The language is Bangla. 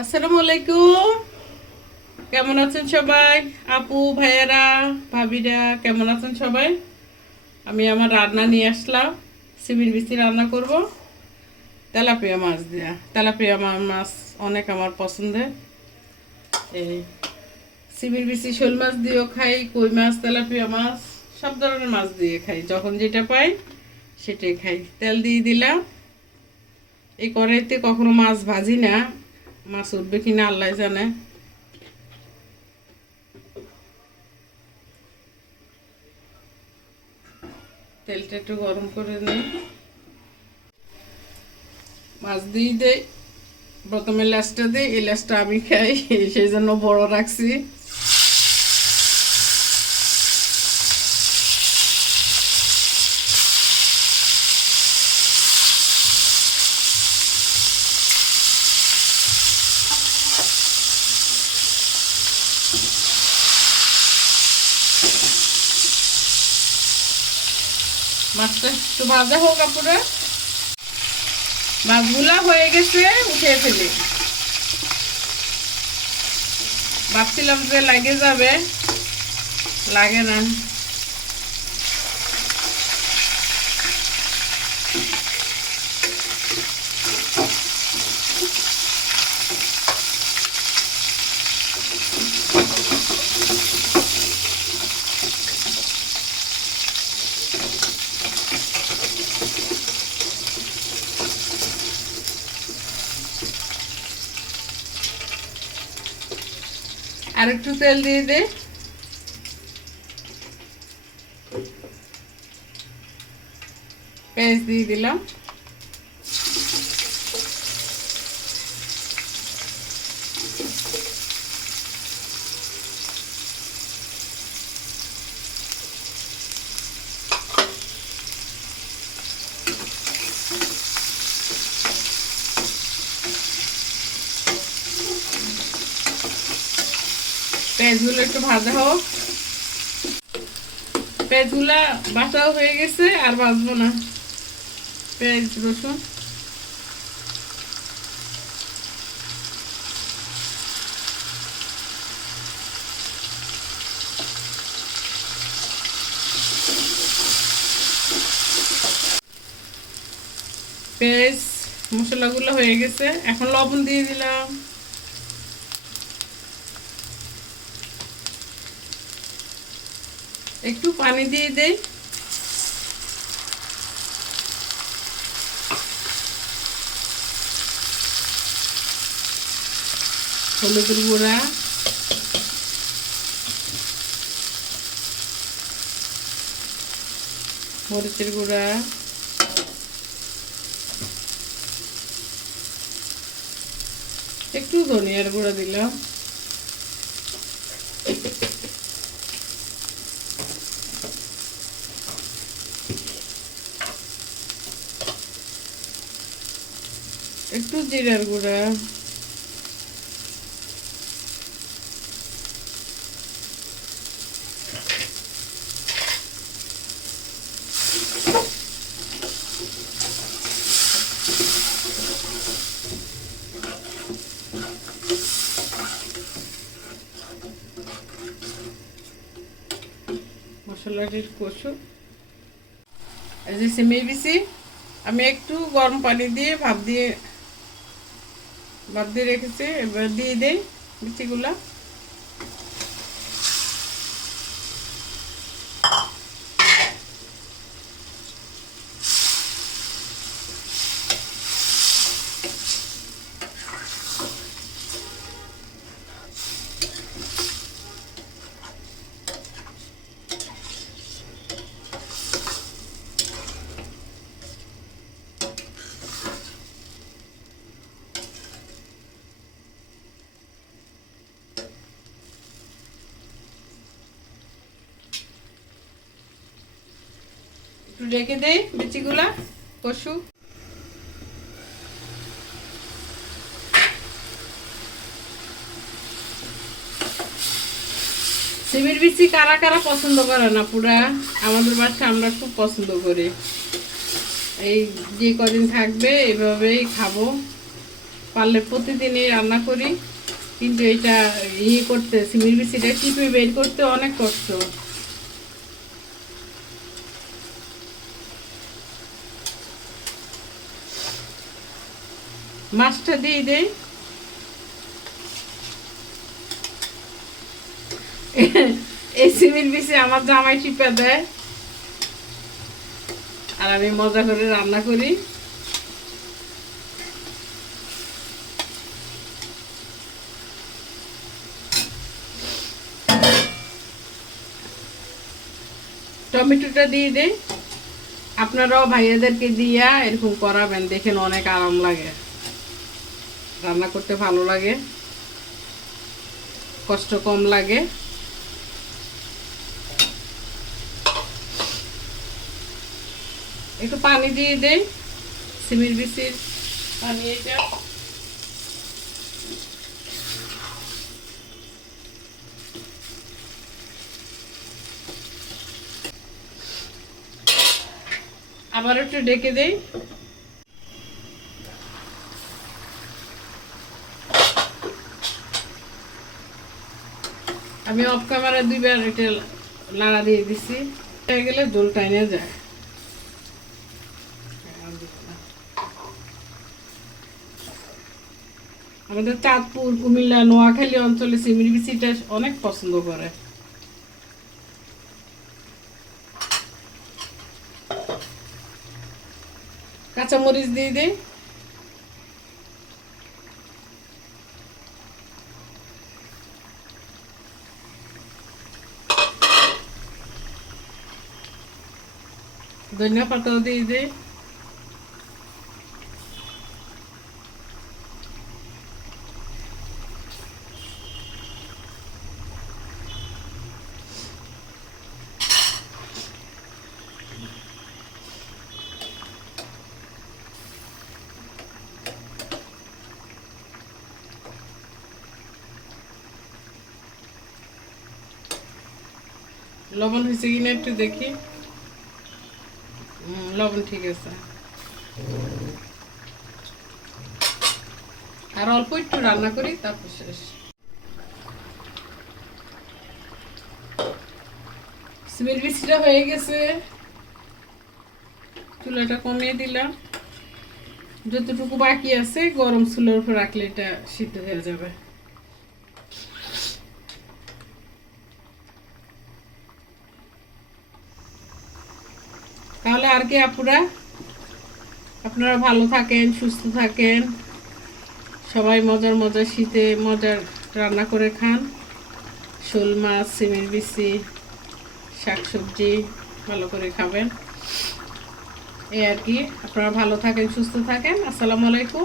আসসালামু আলাইকুম। কেমন আছেন সবাই? আপু, ভাইয়েরা, ভাবিরা, কেমন আছেন সবাই? আমি আমার রান্না নিয়ে আসলাম। সিমির বিচি রান্না করব। তেলাপিয়া মাছ দেওয়া তেলাপিয়া মাছ অনেক আমার পছন্দের। এই সিমির বিচি শোল মাছ দিয়েও খাই, কই মাছ, তেলাপিয়া মাছ, সব ধরনের মাছ দিয়ে খাই। যখন যেটা পাই, সেটাই খাই। তেল দিয়ে দিলাম। এই কড়াইতে কখনো মাছ ভাজি না। মাছ উঠবে কিনা আল্লাহ জানে। তেলটা একটু গরম করে নিই মাছ দিয়ে দেয় প্রথমে লেসটা দিই এই লেসটা আমি খাই, সেই জন্য বড় রাখছি। মাছটা একটু ভাজা হোক আপুরা। মাছগুলা হয়ে গেছে, উঠিয়ে ফেলি। ভাবছিলাম যে লাগে যাবে, লাগে না। আর একটু তেল দিয়ে দে। পেঁয়াজ দিয়ে দিলাম। পেঁয়াজগুলো একটু ভাজা হোক। পেঁয়াজগুলা বাটাও হয়ে গেছে, আর ভাজবো না। পেঁয়াজ, রসুন। পেঁয়াজ মশলাগুলো হয়ে গেছে। এখন লবণ দিয়ে দিলাম। একটু পানি দিয়ে দেই। হলুদের গুঁড়া। মরিচের গুঁড়া। একটু ধনিয়ার গুঁড়া দিলাম। একটু জিরার গুঁড়া। মশলাটির কষু এই যে সিমের বিচি, আমি একটু গরম পানি দিয়ে ভাপ দিয়ে ভাপ দিয়ে রেখেছি এবার দিয়ে দেই বিচিগুলা। রেখে দেই বিচিগুলা, কষু। সিমের বিচি কারা কারা পছন্দ করে না পুরা? আমাদের বাসায় আমরা খুব পছন্দ করি। এই যে কদিন থাকবে, এভাবেই খাব। পারলে প্রতিদিনই রান্না করি, কিন্তু এটা ইয়ে করতে, সিমির বিচিটা টিপে বের করতে অনেক কষ্ট। মাছটা দিয়ে দেই। এই সিমির বিচি আমার জামাই টিপে দেয়। আর আমি মজা করে রান্না করি। টমেটোটা দিয়ে দেই। আপনারাও ভাইয়াদেরকে দিয়া এরকম করাবেন, দেখেন অনেক আরাম লাগে। রান্না করতে ভালো লাগে। কষ্ট কম লাগে। একটু পানি দিয়ে দেই। সিমির বিচির পানি আবার একটু ডেকে দেই। আমি অফ ক্যামেরা দুইবার এটা লাড়া দিয়ে দিছি। হয়ে গেলে জল টাইনে যায়। আমাদের চাঁদপুর, কুমিল্লা, নোয়াখালী অঞ্চলে সিমির বিচিটা অনেক পছন্দ করে। কাঁচামরিচ দিয়ে দিই। ধনিয়া পাতাও দিয়ে দিই লবণ হয়েছে কিনা একটু দেখি। লবণ ঠিক আছে। আর অল্প একটু রান্না করি, তারপর শেষ। সিমের বিচিটা হয়ে গেছে। চুলাটা কমিয়ে দিলাম। যতটুকু বাকি আছে, গরম চুলার উপর রাখলে এটা সিদ্ধ হয়ে যাবে। তাহলে আর কি আপুরা? আপনারা ভালো থাকেন, সুস্থ থাকেন। সবাই মজার মজার শীতে মজার রান্না করে খান। শোল মাছ, সিমের বিচি, শাকসবজি ভালো করে খাবেন। এই আর কি, আপনারা ভালো থাকেন, সুস্থ থাকেন। আসসালামু আলাইকুম।